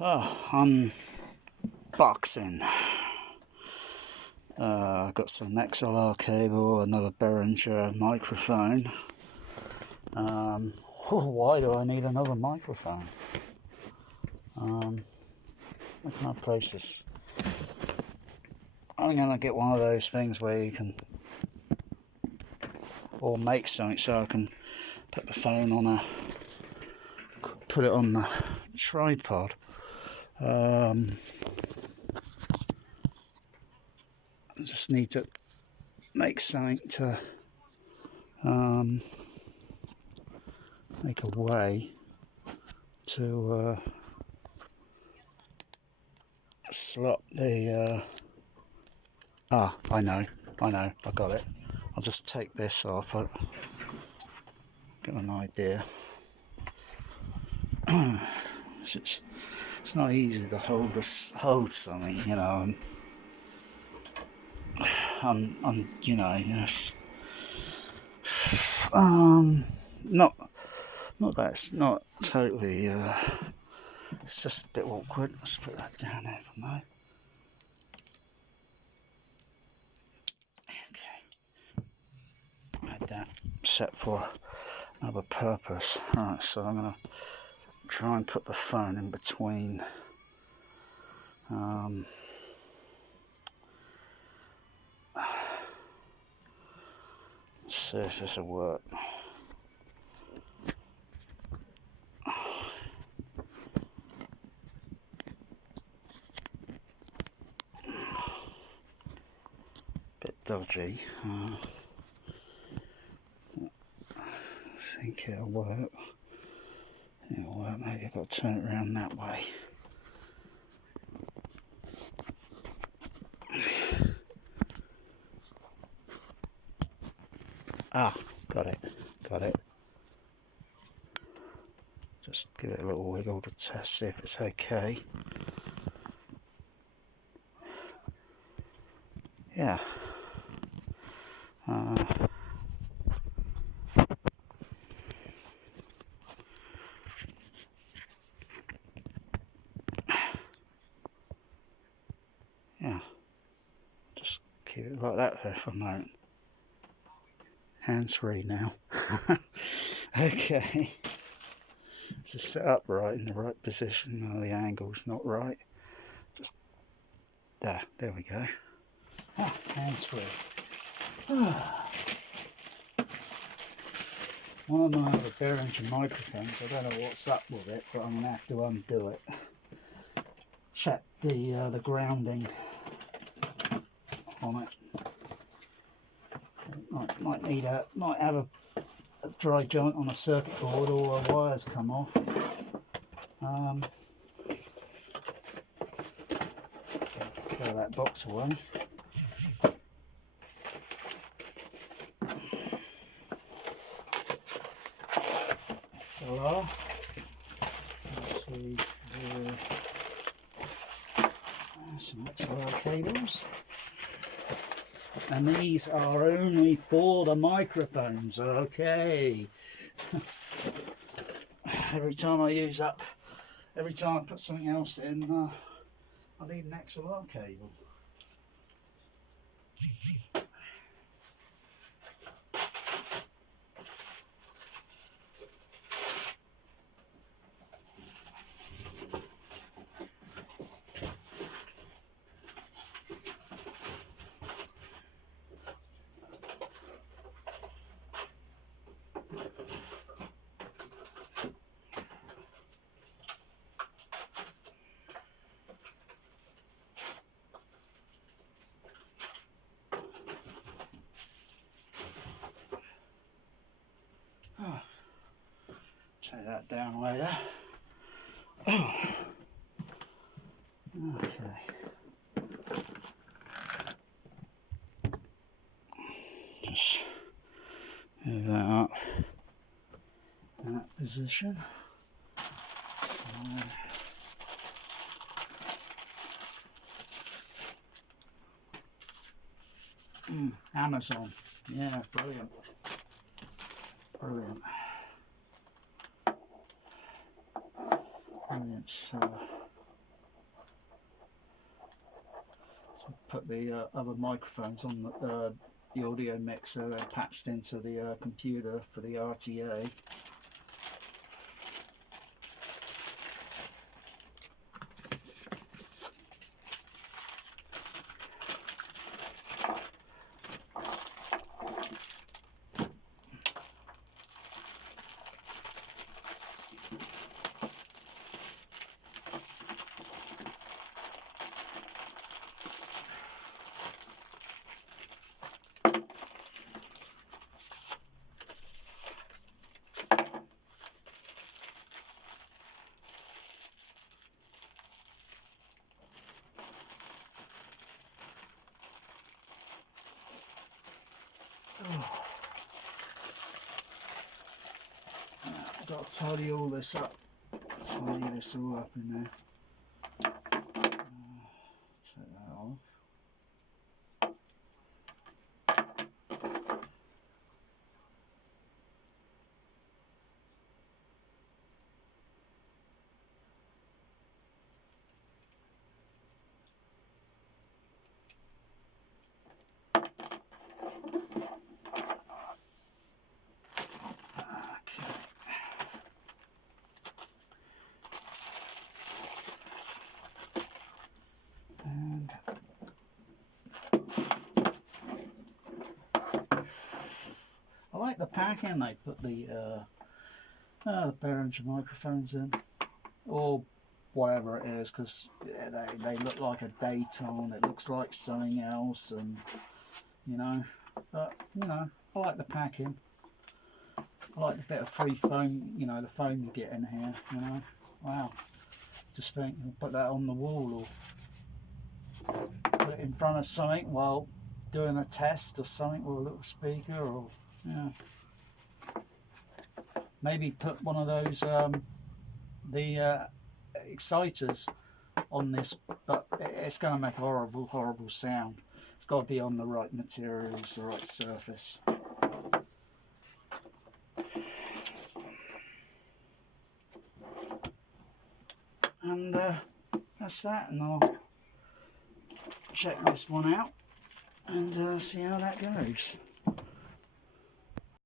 Unboxing. I've got some XLR cable, another Behringer microphone. Why do I need another microphone? Where can I place this? I'm gonna get one of those things where you can, or make something so I can put the phone on put it on the tripod. I just need to make something to make a way to slot the I know, I got it. I'll just take this off. I've got an idea. It's not easy to hold something, you know. I'm you know, yes. Not that it's not totally. It's just a bit awkward. Let's put that down there for now. Okay. I had that set for another purpose. Right, so I'm gonna try and put the phone in between. Let's see if this will work. Bit dodgy. I think it'll work. It'll work. Maybe I've got to turn it around that way. Got it. Just give it a little wiggle to test, see if it's okay. Yeah. Yeah. Just keep it like that there for a moment. Hands free now. Okay. So set up right in the right position. No, the angle's not right. Just there we go. Hands free. One of my other Behringer microphones, I don't know what's up with it, but I'm going to have to undo it. Check the grounding on it. Might have a dry joint on a circuit board, or a wire's come off. Throw that box away. XLR. Some XLR cables. And these are only for the microphones, okay? Every time I put something else in, I need an XLR cable. Take that down later. Okay. Just move that up in that position. Amazon. Yeah, brilliant. Brilliant. So put the other microphones on the audio mixer. They're patched into the computer for the RTA. I've got to tidy all this up. Tidy this all up in there. Take that off. I like the packing they put the Behringer microphones in, or whatever it is, because they look like a Dayton. It looks like something else, and you know. But you know, I like the packing. I like the bit of free foam. You know, the foam you get in here. You know, wow. Just think, put that on the wall or put it in front of something while doing a test or something with a little speaker, or yeah. Maybe put one of those the exciters on this, but it's going to make a horrible sound. It's got to be on the right materials, the right surface. And that's that, and I'll check this one out and see how that goes.